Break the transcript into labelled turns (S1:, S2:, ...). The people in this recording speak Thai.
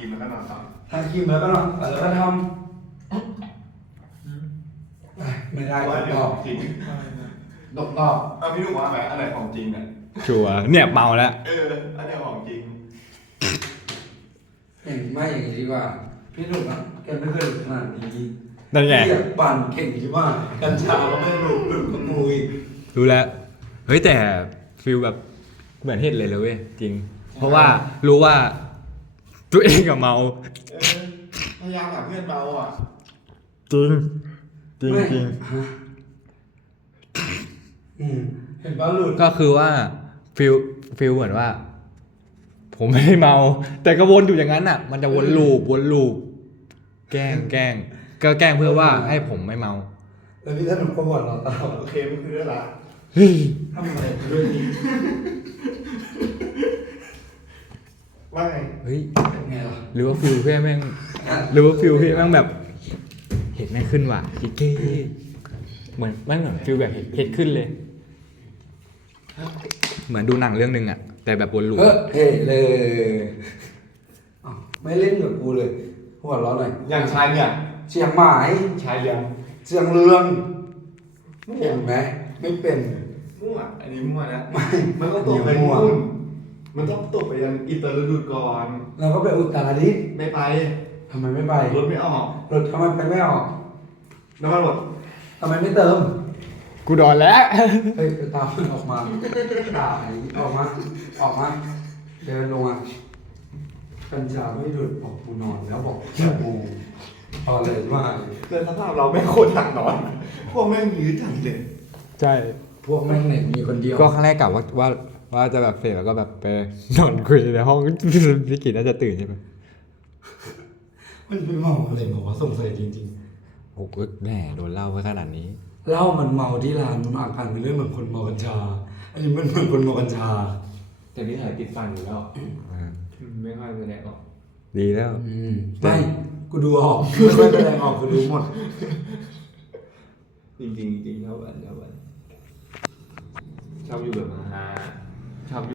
S1: กินแล้วก็นอนต่อ
S2: ทานกินแล้วก็นอนแล้วก็ทำไม่ได้
S1: ว่า
S2: ต
S1: เดี๋ยว
S2: อบ
S1: จริง
S2: ตอบ
S1: เอาพี่ลูกว่าไหมอันไหนของจริงเนี่ย
S3: ชัวร์เนี่ยเมาแล้ว
S1: อันไหนของจริง
S2: เห็นไม่อย่างนี้ดีกว่าพี่หนุ่มอ่ะแกไม่เคยหลุดขนาดนี้
S3: นั่นไง
S2: พี่อะปั่นเก่งที่ว่ากัญชาก็ไม่หลุดกับมูอีก
S3: รู้แล้วเฮ้ยแต่ฟิลแบบเหมือนเห็ดเลยเลยเว้ยจริง เพราะว่ารู้ว่าตัวเองกับเมา
S1: พยายามหาเพื่อนเมาอ่ะ
S3: จริงจริง
S2: ไม่
S3: จริง
S2: ฮะเห็นป่ะหลุด
S3: ก็คือว่าฟิลเหมือนว่า ผมไม่ได้เมา แต่ก็วนอยู่อย่างนั้นอ่ะ มันจะวนลูปแกล้งก็แกล้งเพื่อว่าให้ผมไม่เมา
S2: แล้วพี่ท่านหนุ่มก็บ่นเราตาม
S1: โอเคไม่คือได้ละ
S2: ทำอะไรด้วยนี่
S1: ว่าไง
S3: เฮ้ย
S2: เป็นไงล่ะ
S3: หรือว่าฟิลพี่แม่งหรือว่าฟิลพี่แม่งแบบ เห็ดแม่งขึ้นว่ะพี่เก้เหมือนมันเหมือนฟิลแบบเห็ดขึ้นเลย เหมือนดูหนังเรื่องนึงอ่ะ แต่แบบวนลูป
S2: เฮ้เลยอ้าวไม่เล่นกับกูเลยหัวเราะหน่อย
S1: อย่างชายเนี่ย
S2: เชียงหมาย
S1: ชายเรียง
S2: เชียงเรืองเห็นไหมไม่เป็น
S1: มั่วอันนี้มั่วนะ
S2: ไม่
S1: มันต้องตกไป
S2: มั่ว
S1: นู่นมันต้องตกไปยังอินเตอร์ดูดก่อน
S2: เราก็ไปอุตรดิตถ์
S1: ไม่ไป
S2: ทำไมไม่ไป
S1: รถไม่ออก
S2: รถทำไมไปไม่ออก
S1: น้ำมันหมด
S2: ทำไมไม่เติม
S3: กูดอนแล้ว
S2: เฮ้ยไปตามมันออกมาด่าไอ้ออกมาเดินลงมากัญชาไม่หลุดบอกกูนอนแล้วบอกกูพอเลยมาก
S1: เกินสภาพเราแม่งโคตรหนักนอน พวกแม่งยื้อจังเลย
S3: ใช่
S2: พวกแม่งเนี่ยมีคนเดียว
S3: ก็ครั้งแรกกะว่าจะแบบเสร็จแล้วก็แบบไปนอนคุยในห้อง พี่กิจน่าจะตื่นใช่ไหม
S2: มันเป็นเมาอะไรหมอสงสัยจริง
S3: โอ้โหแหม่โดนเล่าไว้ขนาดนี้
S2: ๆเหล้ามันเมาที่ร้านมันอาการเป็นเรื่องเหมือนคนเมากัญชา อันนี้มันเหมือนคนเมากัญชา
S4: แต่พี่ถ่ายติดฟันอยู่แล้วไม่ค่อยแสดงออก
S3: ดีแล้ว
S2: ไม่กูดูออกไม่ค่อยแสดงออกกูดูหมด
S4: จริงๆเท่ากันชอบอยู่แบบฮาชอบ